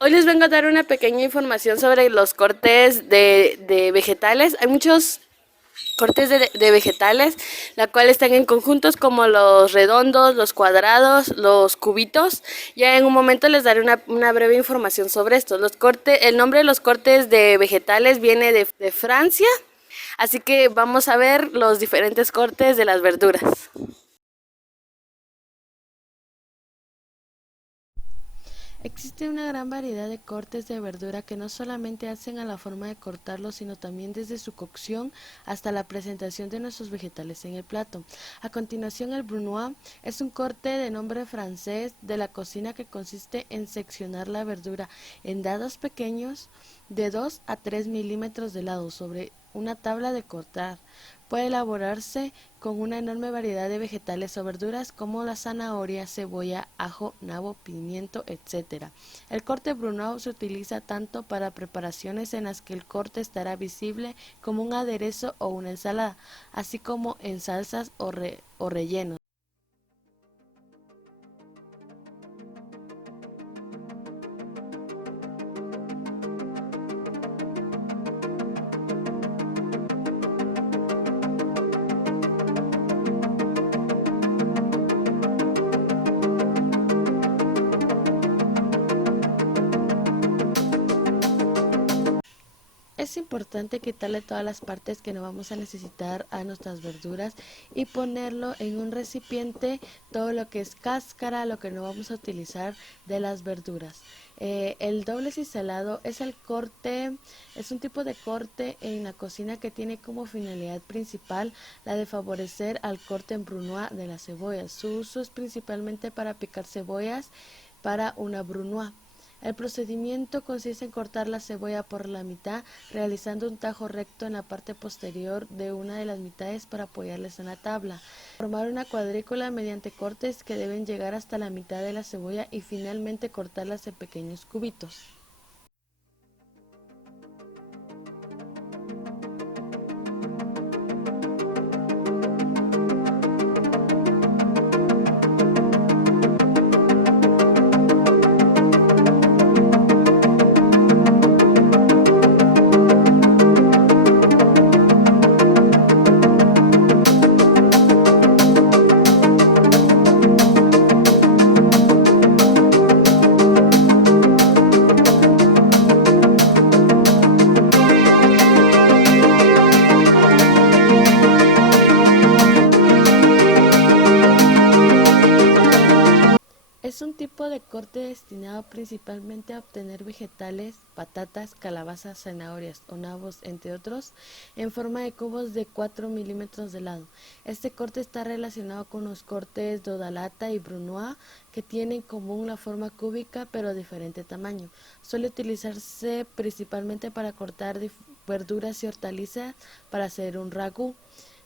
Hoy les vengo a dar una pequeña información sobre los cortes de vegetales. Hay muchos cortes de vegetales, la cual están en conjuntos como los redondos, los cuadrados, los cubitos. Ya en un momento les daré una breve información sobre esto. El nombre de los cortes de vegetales viene de Francia, así que vamos a ver los diferentes cortes de las verduras. Existe una gran variedad de cortes de verdura que no solamente hacen a la forma de cortarlo, sino también desde su cocción hasta la presentación de nuestros vegetales en el plato. A continuación, el brunoise es un corte de nombre francés de la cocina que consiste en seccionar la verdura en dados pequeños de 2 a 3 milímetros de lado sobre una tabla de cortar. Puede elaborarse con una enorme variedad de vegetales o verduras como la zanahoria, cebolla, ajo, nabo, pimiento, etc. El corte brunoise se utiliza tanto para preparaciones en las que el corte estará visible como un aderezo o una ensalada, así como en salsas o rellenos. Es importante quitarle todas las partes que no vamos a necesitar a nuestras verduras y ponerlo en un recipiente todo lo que es cáscara, lo que no vamos a utilizar de las verduras. El doble ciselado es el corte, es un tipo de corte en la cocina que tiene como finalidad principal la de favorecer al corte en brunoise de las cebollas. Su uso es principalmente para picar cebollas para una brunoise. El procedimiento consiste en cortar la cebolla por la mitad, realizando un tajo recto en la parte posterior de una de las mitades para apoyarles en la tabla. Formar una cuadrícula mediante cortes que deben llegar hasta la mitad de la cebolla y finalmente cortarlas en pequeños cubitos. Es un tipo de corte destinado principalmente a obtener vegetales, patatas, calabazas, zanahorias o nabos, entre otros, en forma de cubos de 4 milímetros de lado. Este corte está relacionado con los cortes Dodalata y Brunoise, que tienen en común la forma cúbica pero diferente tamaño. Suele utilizarse principalmente para cortar verduras y hortalizas para hacer un ragú.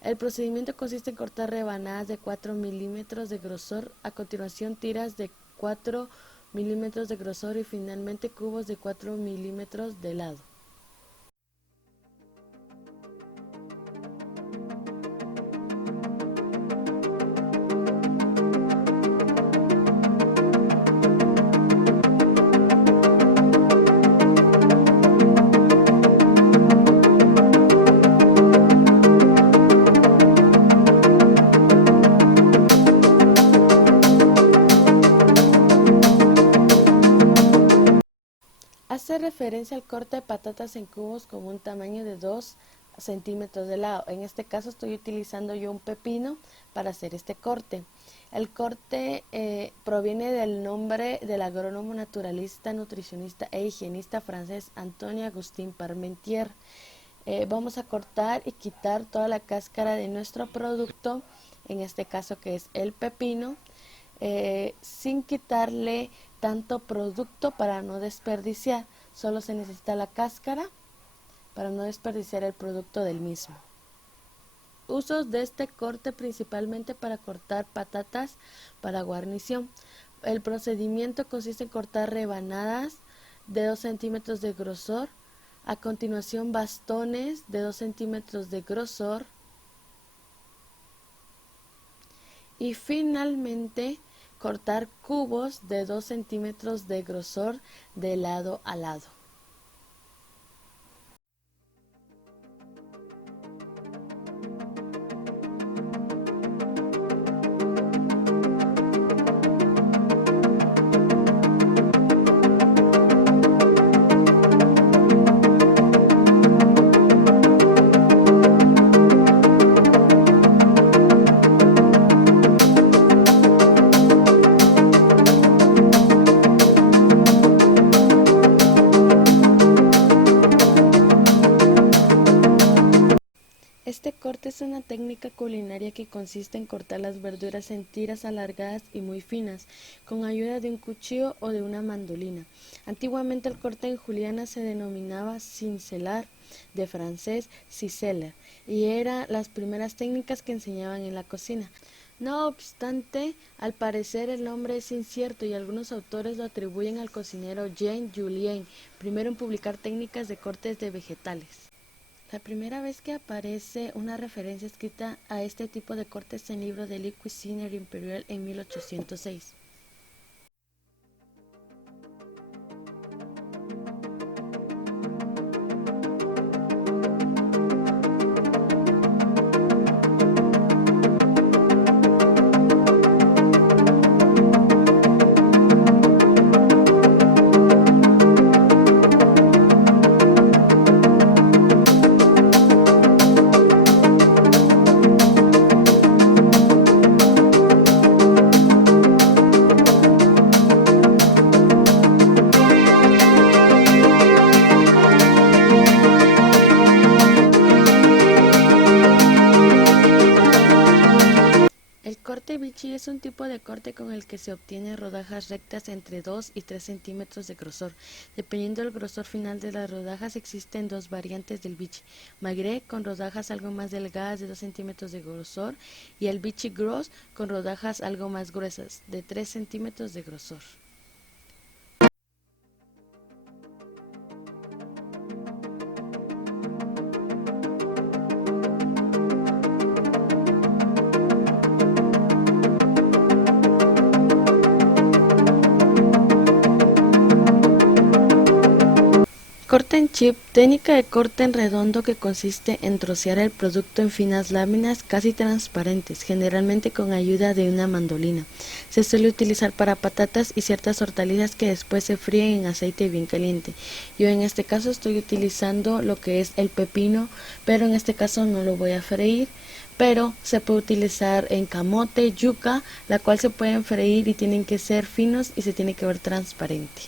El procedimiento consiste en cortar rebanadas de 4 milímetros de grosor, a continuación tiras de 4 milímetros de grosor y finalmente cubos de 4 milímetros de lado. Hace referencia al corte de patatas en cubos con un tamaño de 2 centímetros de lado. En este caso estoy utilizando yo un pepino para hacer este corte. El corte proviene del nombre del agrónomo naturalista, nutricionista e higienista francés Antonio Agustín Parmentier. Vamos a cortar y quitar toda la cáscara de nuestro producto, en este caso que es el pepino, sin quitarle tanto producto para no desperdiciar. Solo se necesita la cáscara para no desperdiciar el producto del mismo. Usos de este corte principalmente para cortar patatas para guarnición. El procedimiento consiste en cortar rebanadas de 2 centímetros de grosor, a continuación bastones de 2 centímetros de grosor y finalmente cortar cubos de 2 centímetros de grosor de lado a lado. Este corte es una técnica culinaria que consiste en cortar las verduras en tiras alargadas y muy finas, con ayuda de un cuchillo o de una mandolina. Antiguamente el corte en juliana se denominaba cincelar, de francés ciseler, y eran las primeras técnicas que enseñaban en la cocina. No obstante, al parecer el nombre es incierto y algunos autores lo atribuyen al cocinero Jean Julien, primero en publicar técnicas de cortes de vegetales. La primera vez que aparece una referencia escrita a este tipo de cortes en el libro de Le Cuisinier Impérial en 1806. El corte bichi es un tipo de corte con el que se obtienen rodajas rectas entre 2 y 3 centímetros de grosor. Dependiendo del grosor final de las rodajas, existen dos variantes del bichi: maigre, con rodajas algo más delgadas de 2 centímetros de grosor, y el bichi gros, con rodajas algo más gruesas, de 3 centímetros de grosor. Corte en chip, técnica de corte en redondo que consiste en trocear el producto en finas láminas casi transparentes, generalmente con ayuda de una mandolina. Se suele utilizar para patatas y ciertas hortalizas que después se fríen en aceite bien caliente. Yo en este caso estoy utilizando lo que es el pepino, pero en este caso no lo voy a freír. Pero se puede utilizar en camote, yuca, la cual se pueden freír y tienen que ser finos y se tiene que ver transparente.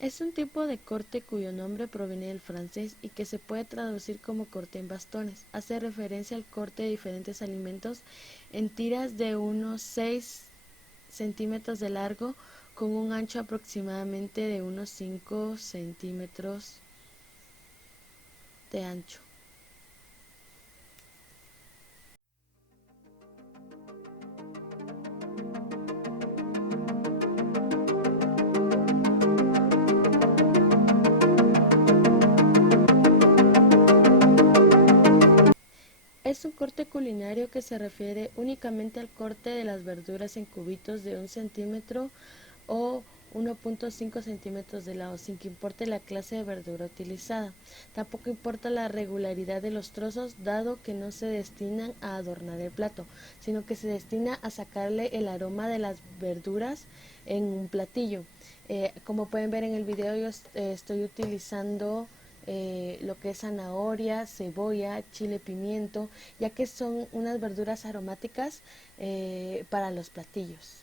Es un tipo de corte cuyo nombre proviene del francés y que se puede traducir como corte en bastones. Hace referencia al corte de diferentes alimentos en tiras de unos 6 centímetros de largo con un ancho aproximadamente de unos 5 centímetros de ancho. Es un corte culinario que se refiere únicamente al corte de las verduras en cubitos de 1 centímetro o 1.5 centímetros de lado, sin que importe la clase de verdura utilizada. Tampoco importa la regularidad de los trozos, dado que no se destinan a adornar el plato, sino que se destina a sacarle el aroma de las verduras en un platillo. Como pueden ver en el video, yo estoy utilizando lo que es zanahoria, cebolla, chile, pimiento, ya que son unas verduras aromáticas para los platillos.